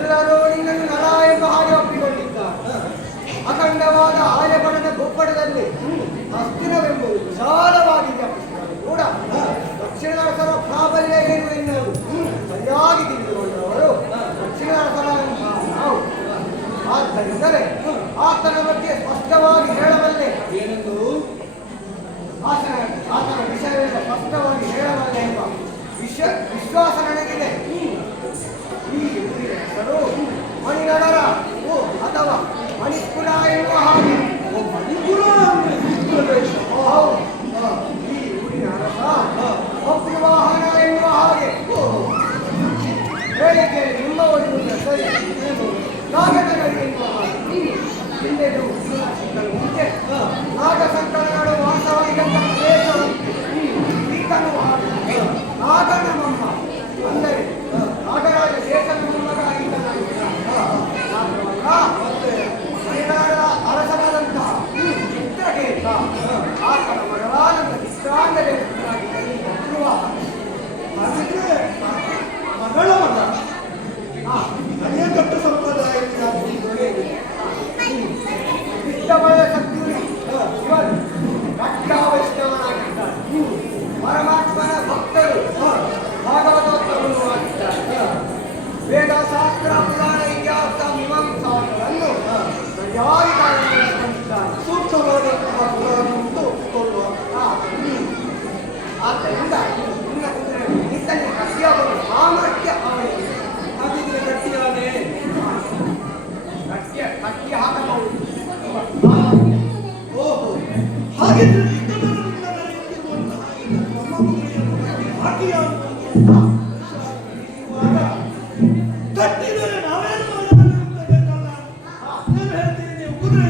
ಎಲ್ಲರೂ ನಿನ್ನನ್ನು ನರ ಎಂಬ ಹಾಗೆ ಒಪ್ಪಿಕೊಂಡಿದ್ದಾರೆ. ಅಖಂಡವಾದ ಆಯಪಣದ ಗೊಬ್ಬರದಲ್ಲಿ ಹಸ್ತಿನವೆಂಬುದು ವಿಶಾಲವಾಗಿ ವ್ಯಾಪಿಸಿದರು ಕೂಡ ದಕ್ಷಿಣ ಅರಸರ ಪ್ರಾಬಲ್ಯ ಏನು ಎನ್ನುವುದು ಸರಿಯಾಗಿ ತಿಳಿದುಕೊಂಡವರು ದಕ್ಷಿಣ ಅರಸರಾದಂತಹ ನಾವು. ಆದ್ದರಿಂದಲೇ ಆತನ ಬಗ್ಗೆ ಸ್ಪಷ್ಟವಾಗಿ ಹೇಳಬಲ್ಲೆ ಏನೆಂದು ಆತನ ವಿಷಯವೆಲ್ಲ ಸ್ಪಷ್ಟವಾಗಿ ಹೇಳಬಲ್ಲೆ ಎಂಬ ವಿಶ್ವಾಸ ನನಗಿದೆ. ಈ ಊರಿನ ಹೆಸರು ಮಣಿನಗರ ಅಥವಾ ಮಣಿಪುರ ಎನ್ನುವ ಹಾಗೆ. ಮಣಿಪುರ ಈ ಊರಿನ ಅರಸ ಒಪ್ಪಿವಾಹನ ಎನ್ನುವ ಹಾಗೆ. ಹೇಳಿಕೆ ನಿಮ್ಮ ಒಂದು ಸರಿ ನಾಗನಗರಿ ಎನ್ನುವ ಹಾಗೆ. ಹಿಂದೆದು ಮುಂಚೆ ನಾಗ ಸಂಕಲನಗಳು ವಾಸವಾಗಿದ್ದಂಥ ಪ್ರದೇಶವಂತೆ ಈತನು ನಾಗನಮಮ್ಮ ಅಂದರೆ ನಾಗರಾಜ ದೇಶದ ಮೊಮ್ಮಗನಾಗಿದ್ದನಾಗಿದ್ದ ಮಣಿನಗರದ ಅರಸನಾದಂತಹ ಚಿತ್ರಕೇತ ಆತನ ಮಗಳಾದಂಥ ಚಿತ್ರಾಂಗದ ಮಗಳ ಮಗ ಅನೇಕಟ್ಟು ಸಂಪ್ರದಾಯದಿಂದ ಇಷ್ಟಬಳ ಶಕ್ತಿಯು ಇವನು ಕಟ್ಟಾವೈಷ್ಣವನಾಗಿದ್ದಾನೆ. ಪರಮಾತ್ಮನ ಭಕ್ತರು ಭಾಗವತೋತ್ತರವನ್ನು ಆಗಿದ್ದಾರೆ. ವೇದಶಾಸ್ತ್ರ ಪುರಾಣ ಇತಿಹಾಸ ಮೀಮಾಂಸಾಗಳನ್ನು ಸರಿಯಾಗಿ ಕಾರ್ಯನಿರ್ವಹಿಸಿದ್ದಾನೆ. ಸೂಕ್ತವಾದಂತಹ ಪುರಾಣವನ್ನು ಒಪ್ಪಿಕೊಳ್ಳುವ. ಆದ್ದರಿಂದ ನಿನ್ನ ಕುದುರೆ ನಿತ್ತನೆ ಕಟ್ಟಿಯಾಗಲು ಸಾಮರ್ಥ್ಯ ಅವನಿಗೆ. ಹಾಗಿದ್ರೆ ಗಟ್ಟಿಯಾನೆ ಕಟ್ಟಿ ಹಾಕಬಹುದು. ಓಹೋ, ಹಾಗಿದ್ರೆ ಕಟ್ಟಿದರೆ ನಾವೇನು ಮಾಡಬೇಕಲ್ಲ? ನಾನು ಹೇಳ್ತೀನಿ, ನೀವು ಕುದುರೆ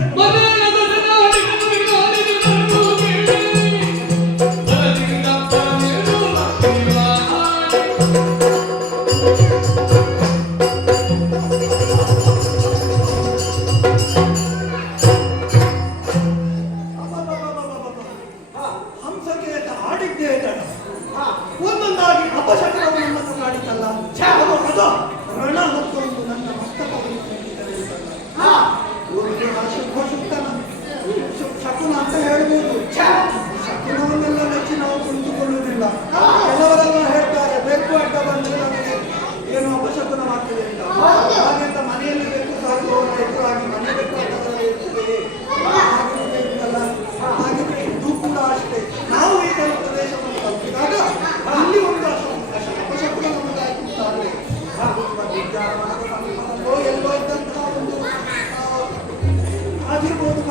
ಹಂಸಕೇತ ಆಡಿದ್ದೇ ಜನ ಒಂದೊಂದಾಗಿ ಅಪಶಕನವು ನಮ್ಮನ್ನು ಕಾಡಿತಲ್ಲ. ಅದು ರಣ ಹೊತ್ತೊಂದು ನನ್ನ ಮಸ್ತಕವನ್ನು ಊರಿಗೆ ಶಕುನ ಅಂತ ಹೇಳ್ಬೋದು. ಶಕುನವನ್ನೆಲ್ಲ ನೆಚ್ಚಿ ನಾವು ಕುಳಿತುಕೊಳ್ಳುವುದಿಲ್ಲ. ಕೆಲವರೆಲ್ಲ ಹೇಳ್ತಾರೆ ಬೆಕ್ಕು ಅಡ್ಡ ಬಂದರೆ ನಮಗೆ ಏನು ಅಪಶಕುನ ಮಾಡ್ತದೆ ಅಂತ. ಹಾಗೆ ಅಂತ ಮನೆಯಲ್ಲಿ ಬೆಕ್ಕು ಸಾಕುವವರು ಎದುರಾಗಿ ಮನೆ ಬೆಕ್ಕು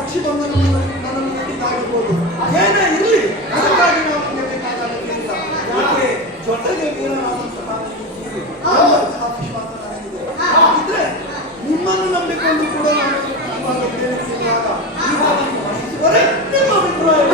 ಪಕ್ಷಿ ಬಂದು ನನ್ನನ್ನು ನೇಟಿದ್ದಾಗಿರ್ಬೋದು. ಏನೇ ಇರಲಿ, ಅದಕ್ಕಾಗಿ ನಾವು ಬೇಕಾದ ಅಗತ್ಯವಿಲ್ಲ. ಯಾಕೆ ಜೊತೆಗೆ ವೀರನಾದಂತಹ ವಿಶ್ವಾಸ ನನಗಿದೆ. ಇದ್ರೆ ನಿಮ್ಮನ್ನು ನಂಬಿಕೊಂಡು ಕೂಡ ನಾನು ಇವಾಗ ಬೇರೆಸಿದಾಗ ಈಗ ನಾನು ವಹಿಸುವರೆ ನಿಮ್ಮ ಅಭಿಪ್ರಾಯ.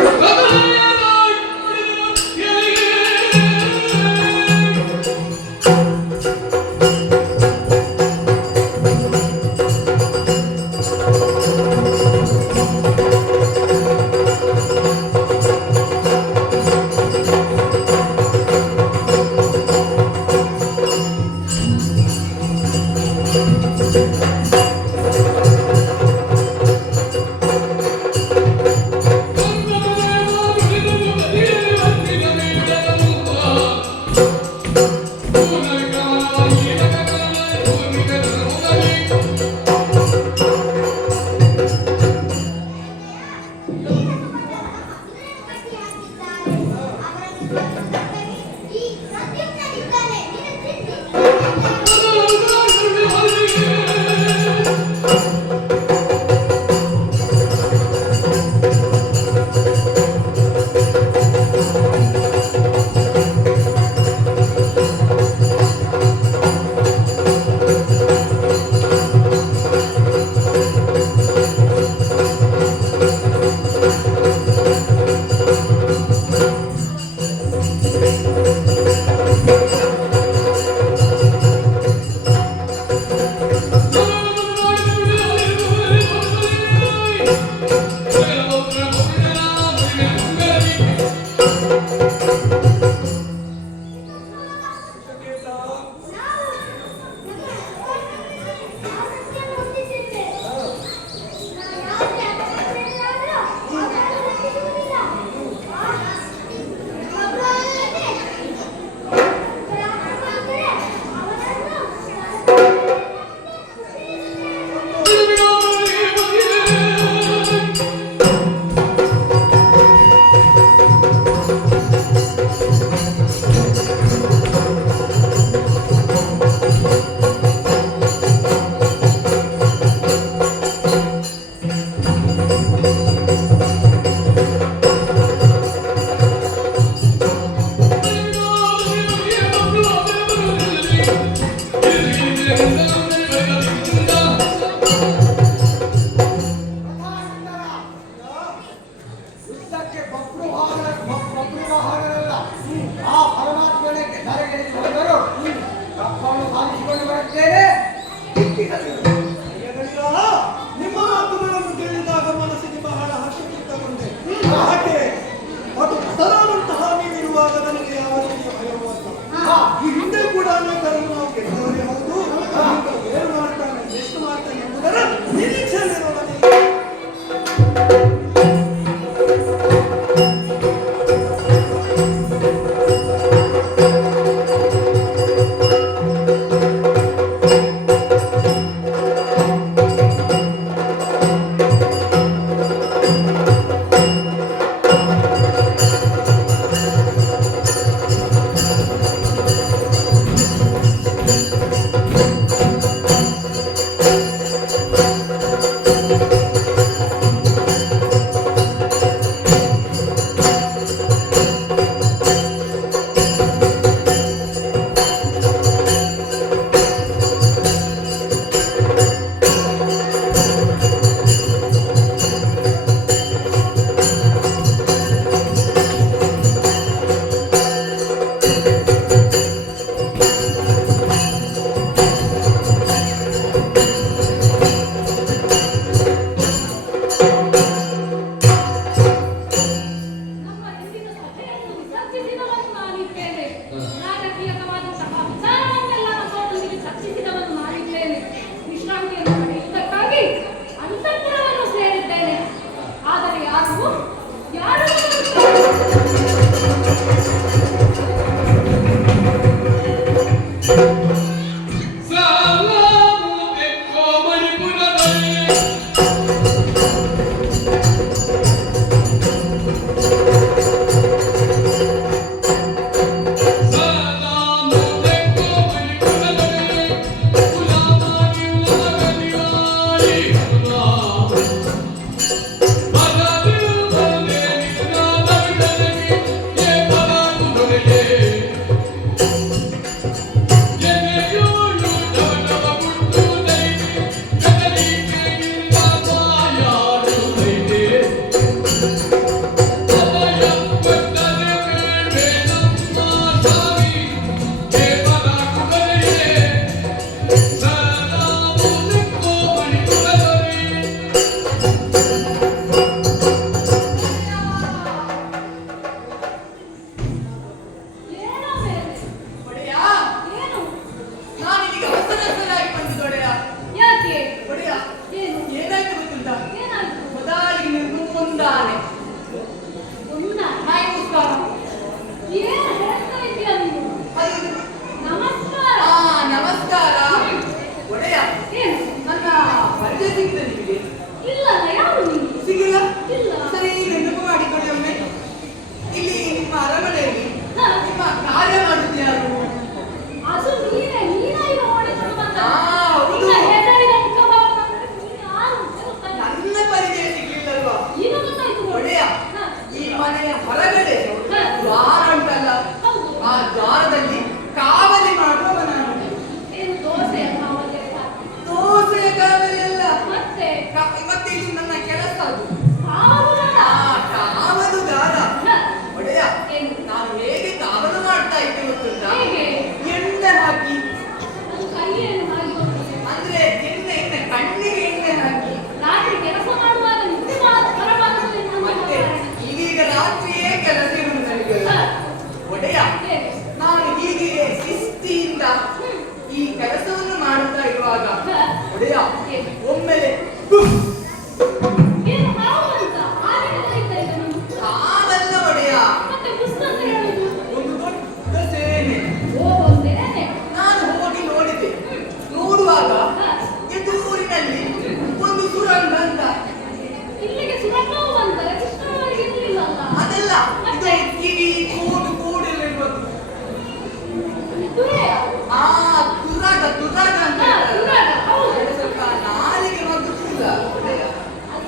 ಒಡೆಯ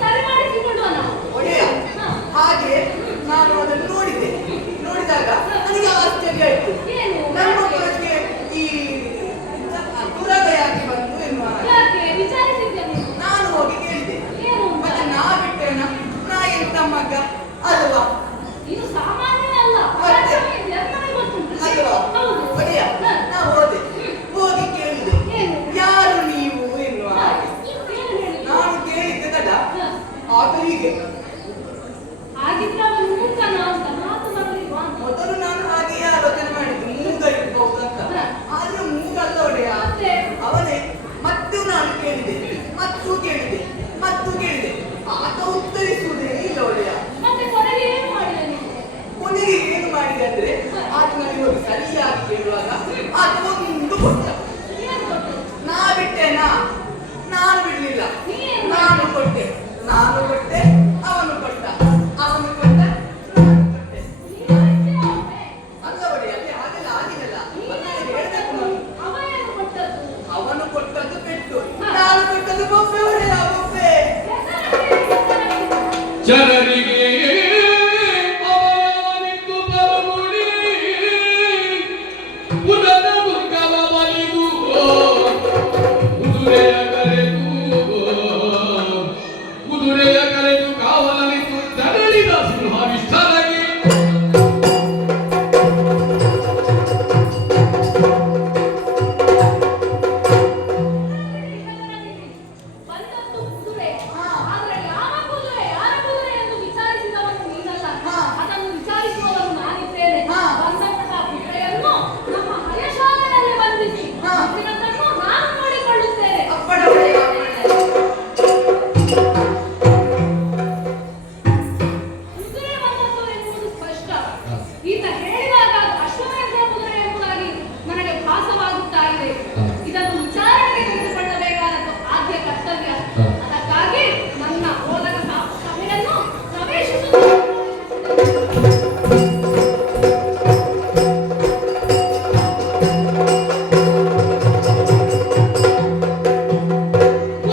ಸರಿ ಮಾಡಿಸಿಕೊಳ್ಳುವ ನಾವು. ಒಡೆಯ ಹಾಗೆ ನಾನು ಅದನ್ನು ನೋಡಿದೆ. ನೋಡಿದಾಗ ನನಗೆ ಆಶ್ಚರ್ಯ ಆಯ್ತು. ಏನು? ನಮ್ಮೊಬ್ಬರಿಗೆ ಈ ದುರಾಗ ಯಾಕೆ ಬಂತು ಎನ್ನುವ ಯಾಕೆ ವಿಚಾರಿಸಿದ್ದೆ ನೀನು? ನಾನು ಹೋಗಿ ಕೇಳಿದೆ. ಏನು ಅಂತ? ಮತ್ತೆ ನಾ ಬಿಟ್ಟೇನ, ನಾ ಎಂತ ಮಗ ಅಲ್ವಾ? ಇದು ಸಾಮಾನ್ಯ ಅಲ್ಲ. ಮತ್ತೆ? ನನಗೆ ಗೊತ್ತುಂಟು. ಅಲ್ವಾ? ಹೌದು. ಒಡೆಯ ನಾ ಹೋದೆ, ಹೋಗಿ ಕೇಳಿದೆ ಏನು? ಯಾರು ನೀವು ಎನ್ನುವ ಹಾಗೆ. ಏನು ಹೇಳಿದ್ದು? ನಾನು ಕೇಳಿದ್ದೆ ತಡ ಆಗ ಹೀಗೆ. ಹಾಗಿದ್ರೆ ಅವನು ಮೂಕನ ಅಂತ ಮಾತು ಬರಲಿಲ್ವಾ ಅಂತ. ಮೊದಲು ನಾನು ಹಾಗೆಯೇ ಆಲೋಚನೆ ಮಾಡಿದ್ದು, ಮೂಗ ಇರ್ಬಹುದು ಅಂತ. ಆದ್ರೆ ಮೂಗಲ್ಲ ಒಡೆಯ, ಮತ್ತೆ? ಅವನೇ. ಮತ್ತು ನಾನು ಕೇಳಿದೆ, ಮತ್ತು ಕೇಳಿದೆ, ಮತ್ತು ಕೇಳಿದೆ. ಆತ ಉತ್ತರಿಸುವುದೇ ಇಲ್ಲ ಒಡೆಯ. ಮತ್ತೆ ಕೊನೆಗೆ ಏನು ಮಾಡಿದೆ ನೀನು? ಕೊನೆಗೆ ಏನು ಮಾಡಿದೆ ಅಂದ್ರೆ, ಆತ ನನಗೆ ಹೋಗಿ ಸರಿಯಾಗಿ ಕೇಳುವಾಗ ಆತ ಒಂದು ಕೊಟ್ಟ. ಏನು ಕೊಟ್ಟು? ನಾ ಬಿಟ್ಟೆನಾ? ನಾನು ಬಿಡ್ಲಿಲ್ಲ. ನೀನು? ನಾನು ಕೊಟ್ಟೆ, ನಾನು ಕೊಟ್ಟೆ, ಅವನು ಕೊಟ್ಟ, ಅವನು ಕೊಟ್ಟ, ನಾನು ಕೊಟ್ಟೆ. ಅಲ್ಲ ಒಡೆಯ, ಅಲ್ಲಿ ಹಾಗೆಲ್ಲ ಆಗಿರಲ್ಲ. ಮತ್ತೆ ಹೇಳ್ಬೇಕು ನಾನು. ಅವ ಏನು ಕೊಟ್ಟದ್ದು? ಅವನು ಕೊಟ್ಟದ್ದು ಪೆಟ್ಟು, ನಾನು ಕೊಟ್ಟದ್ದು ಬೊಬ್ಬೆ ಒಡೆಯ, ಬೊಬ್ಬೆ. ಜನರಿಗೆ ಅವನಿಂದು ಬರಗುಡಿ ಉದರ ದುರ್ಗವ ಬಲಿದು ಕುದುರೆಯ ಕರೆದು ಕಾವಲನಿತು ತರಳಿದ ಸಿಂಹಾವಿಷ್ಠರಾಗಿ ಬಂದದ್ದು ಕುದುರೆ. ಆದ್ರೆ ಯಾವ ಕುದುರೆ, ಯಾರ ಕುದುರೆ ಎಂದು ವಿಚಾರಿಸಿದವನು ನೀನಲ್ಲ. ಅದನ್ನು ವಿಚಾರಿಸುವವನು ನಾನಿದ್ದೇನೆ. ಬಂದಂತಹ ಕುದುರೆಯನ್ನು ನಮ್ಮ ಹಯಶಾಲೆಯಲ್ಲಿ ಬಂಧಿಸಿ ಮುಂದಿನದನ್ನು ನಾನು ನೋಡಿಕೊಳ್ಳುತ್ತೇನೆ. ಅಪ್ಪಡ ಒಡೆಯ, ಅಪ್ಪಡ. ಕುದುರೆ ಬಂದದ್ದು ಎನ್ನುವುದು ಸ್ಪಷ್ಟ. ಈತ ಹೇಳಿದಾಗ ಅದು ಅಶ್ವಮೇಧದ ಕುದುರೆ ಎಂಬುದಾಗಿ ನನಗೆ ಭಾಸವಾಗುತ್ತಾ ಇದೆ. ಇದನ್ನು ವಿಚಾರಣೆಗೆ ತೆಗೆದುಕೊಳ್ಳಬೇಕಾದದ್ದು ಆದ್ಯ ಕರ್ತವ್ಯ. ಅದಕ್ಕಾಗಿ ನನ್ನ ಓದಕ ಸಭೆಯನ್ನು ಪ್ರವೇಶಿಸುತ್ತೇನೆ.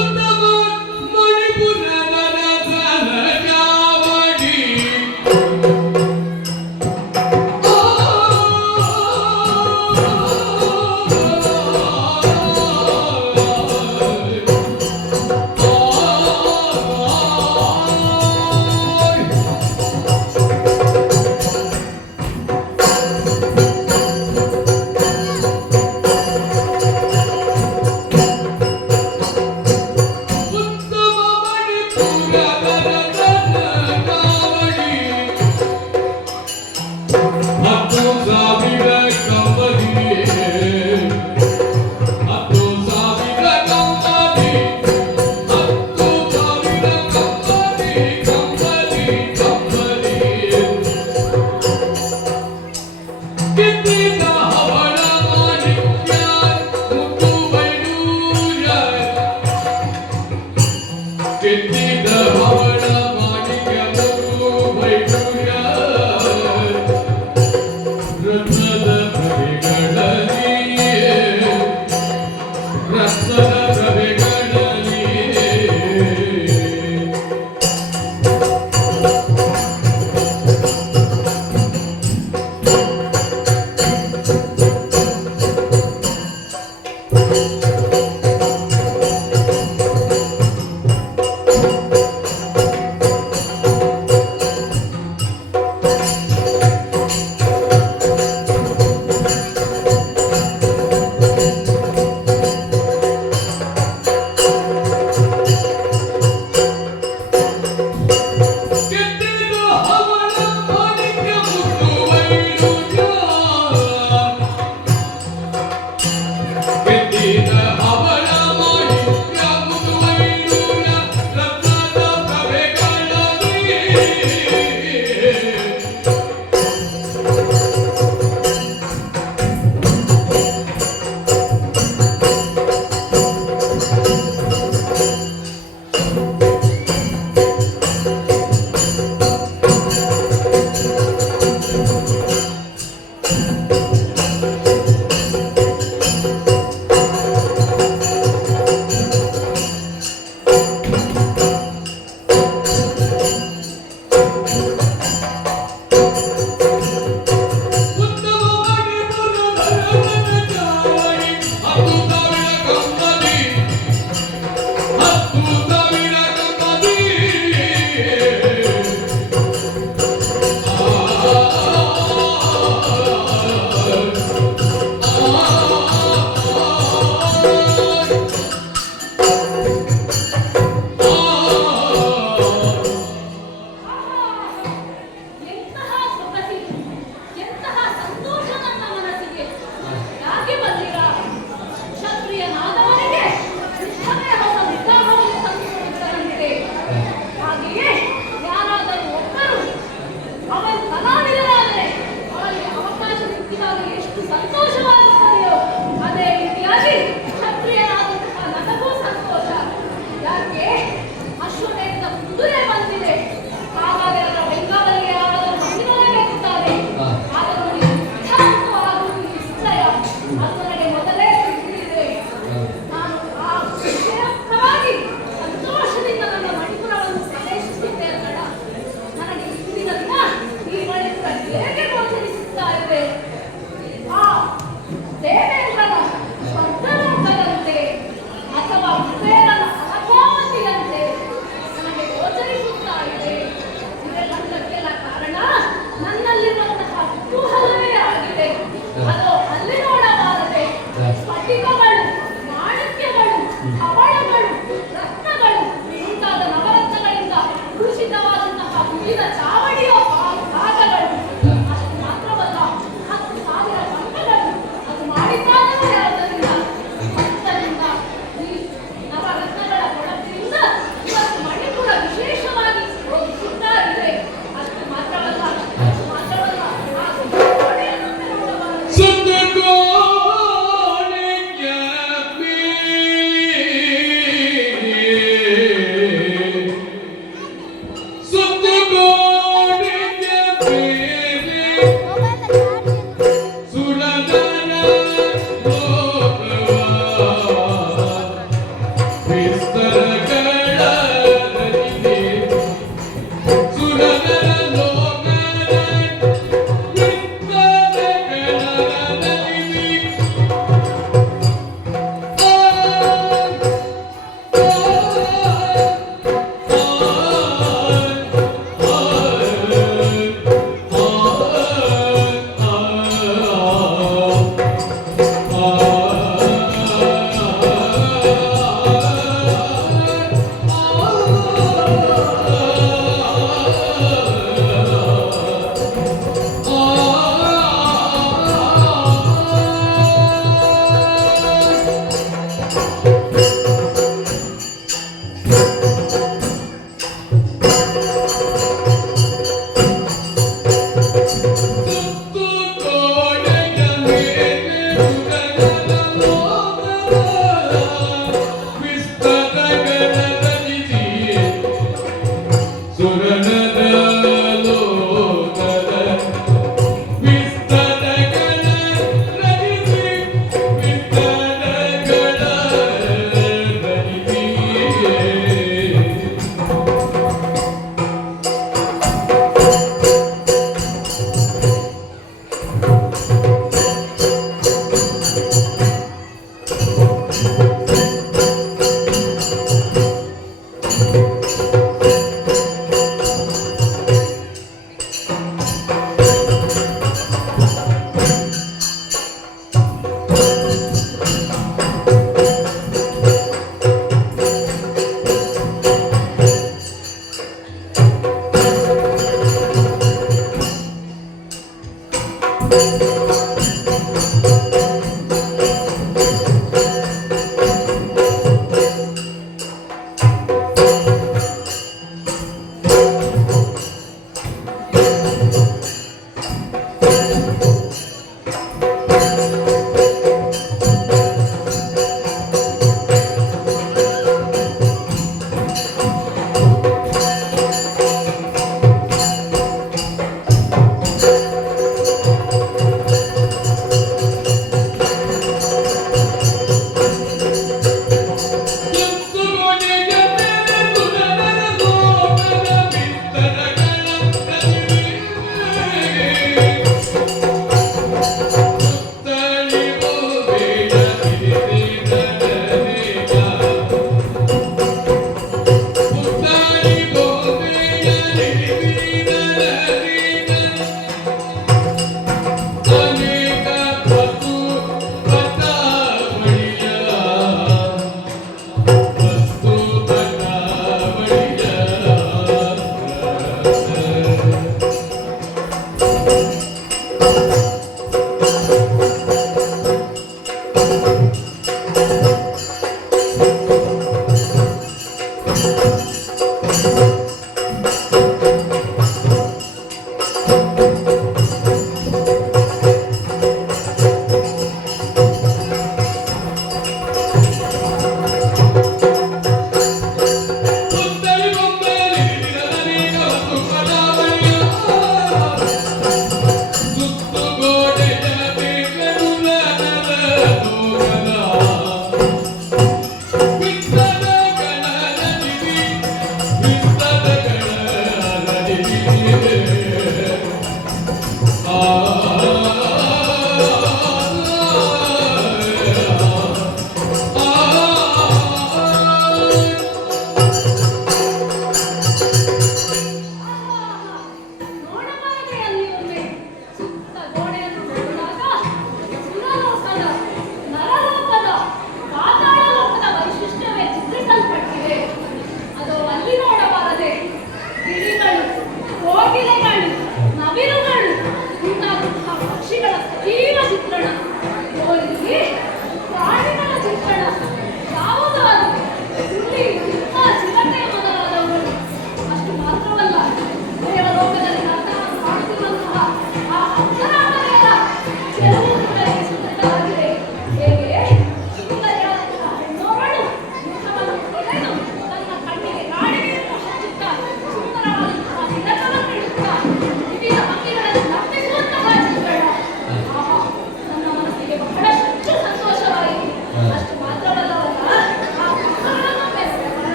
ಉತ್ತಮ ಮಣಿಪುರದ ರಥನ ಚಾವಡಿ ಉತ್ತಮ ಮಣಿಪುರದ ರಥನ ಚಾವಡಿ 10,000 ಕಂಬದಿ 10,000 ಕಂಬದಿ 10,000 ಕಂಬದಿ ಕಂಬದಿ ಕಿತ್ತಿದ ಹವಳ ಮಾಣಿಕ್ಯ ಮುತ್ತು ಬೈಡೂರ್ಯ ಕಿತ್ತಿದ ಹವಳ ಮಾಣಿಕ್ಯ ಮುತ್ತು ಬೈಡೂರ್ಯ ರತ್ನದ ಪ್ರಭೆಗಳಲ್ಲಿ ರತ್ನದ ಪ್ರಭೆಗಳಲ್ಲಿ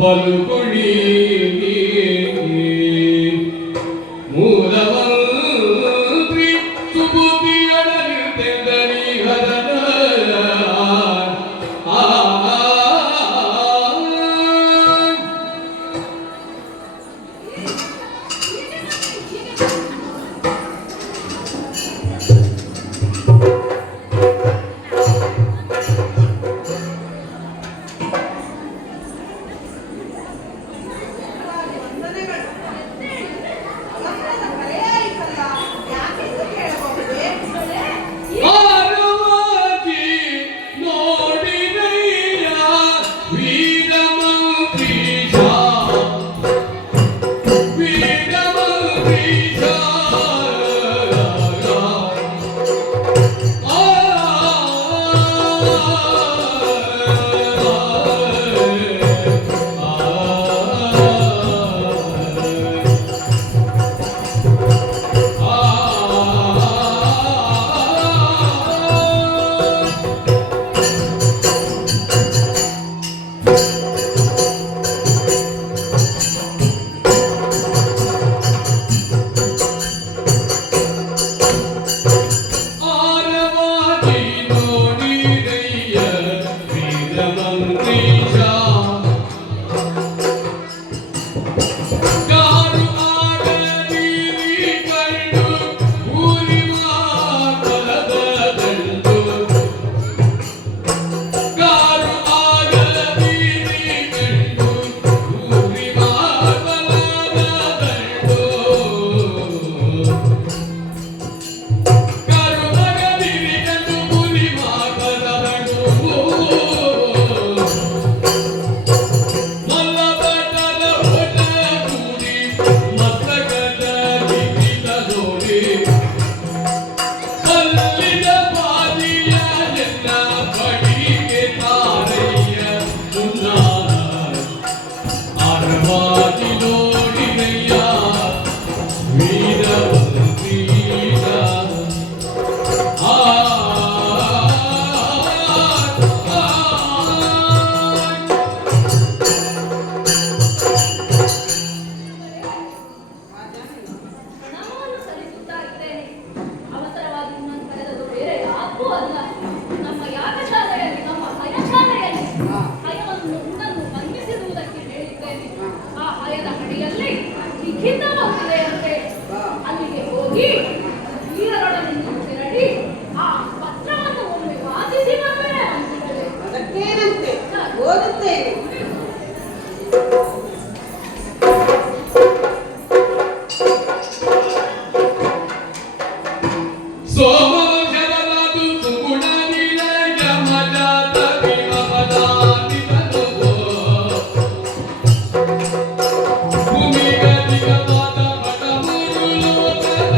ಪಲುಗುಣಿ ಮೂಲಮಂತ್ರಿ ಸುಬುದ್ಧಿಯೊಳಗಿರ್ತೆಂದರಿ ಹರನ ವಂದನೆಗಳು. ನಮ್ಮನ್ನ ಕರೆಯಾಯಿತಲ್ಲ, ಯಾಕೆಂದು ಕೇಳಬಹುದೇ? ಆರವಾಗಿ ನೋಡಿದಯ್ಯ ವೀರಮಂತ್ರೀಶ ವೀರಮಂತ್ರೀಶ ಆರವಾಗಿ ನೋಡಿದಯ್ಯ ವೀರಮಂತ್ರೀಶ ಕಾರು ಆಗದೀರಿ ಕಂಡು ಊರಿ ಮಾತಲದ ದಂಡು ಕಾರು ಆಗದೀರಿ ಕಂಡು ಊರಿ ಮಾತಲದ ದಂಡು ಕಾರು ಆಗದೀರಿ ಕಂಡು ಊರಿ ಮಾತಲದ ದಂಡು ಮಲ್ಲಬಟ್ಟದ ಹೊಟ ಕೂಡಿ ಮಸ್ತಕದ ಲಿಖಿತ ಜೋಡಿ ಕಲ್ಲಿದ ಬಾದಿಯ ಎನ್ನ ಬಡಿಗೆ ತಾರಯ್ಯ ಮುನ್ನ ಆರವಾಗಿ ನೋಡಿದಯ್ಯ ವೀರಮಂತ್ರೀಶ ಆ ಹಣವನ್ನು ಸಲ್ಲಿಸುತ್ತಾ ಇದ್ದೇನೆ. ಅವಸರವಾಗಿ ನಿಮ್ಮನ್ನು ಕರೆದದ್ದು ಬೇರೆ ಯಾಕೂ ಅಲ್ಲ. ನಮ್ಮ ಯಾಗಶಾಲೆಯಲ್ಲಿ, ನಮ್ಮ ಹಯಶಾಲೆಯಲ್ಲಿ ಹಯವನ್ನು ಉಣ್ಣನ್ನು ಬಂಧಿಸಿರುವುದಕ್ಕೆ ಹೇಳಿದ್ದೇನೆ. ಆ ಹಯದ ಹಣೆಯಲ್ಲಿ ಲಿಖಿತವಾಗಿದೆಯಂತೆ. ಅಲ್ಲಿಗೆ ಹೋಗಿ ವೀರರೊಡನೆ ತೆರಳಿ ಆ ಪತ್ರವನ್ನು ಒಮ್ಮೆ ವಾದಿಸಿ ಬರಬೇಡ ಅಂತಿದ್ದೇವೆ. ಅದಕ್ಕೇನಂತೆ, ಓದುತ್ತೇನೆ. ಸೋಮವಂಶದವದು ಸುಗುಣ ನಿಲಯ ಮಜಾತ ಭೀಮಪದಾತಿತನು ಭೂಮಿಗದಿಗವಾದ ಪಟಮೂರು ಲೋಕದ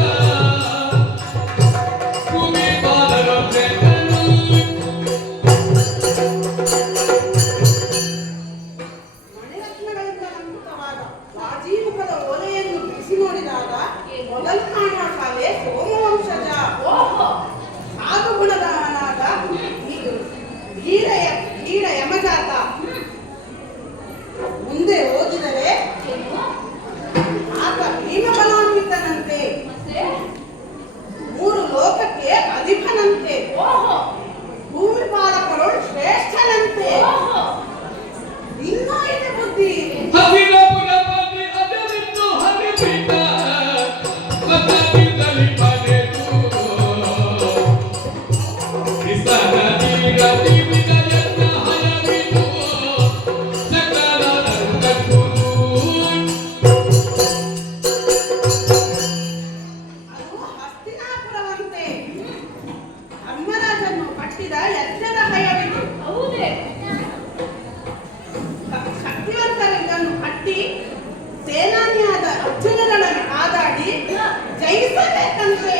ಭೂಮಿ ಬಾಲರ ಪ್ರೇತನು ಮಣಿರತ್ನಗಳಿಂದ ಅಲಂಕೃತವಾದ ರಾಜೀಮುಖದ ಓಲೆಯನ್ನು ಬಿಡಿಸಿ ನೋಡಿದಾಗ ಮೊದಲು ಕಾಣುವ ಕಲೆ ಸೋಮವಂಶಜ. ಓಹೋ, ಸಾಧುಗುಣದವನಾದ ಇದು ಧೀರ ಯಮಜಾತ. ಮುಂದೆ ಓದಿದರೆ ಏನು? ಆತ ಭೀಮಬಲಾನ್ವಿತನಂತೆ, ಮತ್ತೆ? 3 ಲೋಕಕ್ಕೆ ಅಧಿಪನಂತೆ, ಓಹೋ, ಭೂಮಿ ಪಾಲಕರು ಶ್ರೇಷ್ಠನಂತೆ. ಓಹೋ. ಇನ್ನೂ ಇದೆ ಬುದ್ಧಿ. ಹಸಿರ ಪುರಪತಿ ಅದರಿದ್ದು ಹರಿಬಿಟ್ಟ ಸತನಿದಲ್ಲಿ ಪಡೆದು ಇಸನ ನೀರದಿ ವಿಜಯನ್ನ ಹಯವಿದು ಸಕಲ ರಂಗಕುರು ಅದು ಹಸ್ತಿನಾಪುರವಂತೆ. ಧರ್ಮರಾಜನ್ನು ಕಟ್ಟಿದ ಯಜ್ಞದ ಹಯವಿದು. ಹೌದೇ? ಶಕ್ತಿವಂತರಿದ್ದನ್ನು ಕಟ್ಟಿ ಸೇನಾನಿಯಾದ ಅರ್ಜುನರನ್ನು ಕಾದಾಡಿ ಜಯಿಸಬೇಕಂತೆ.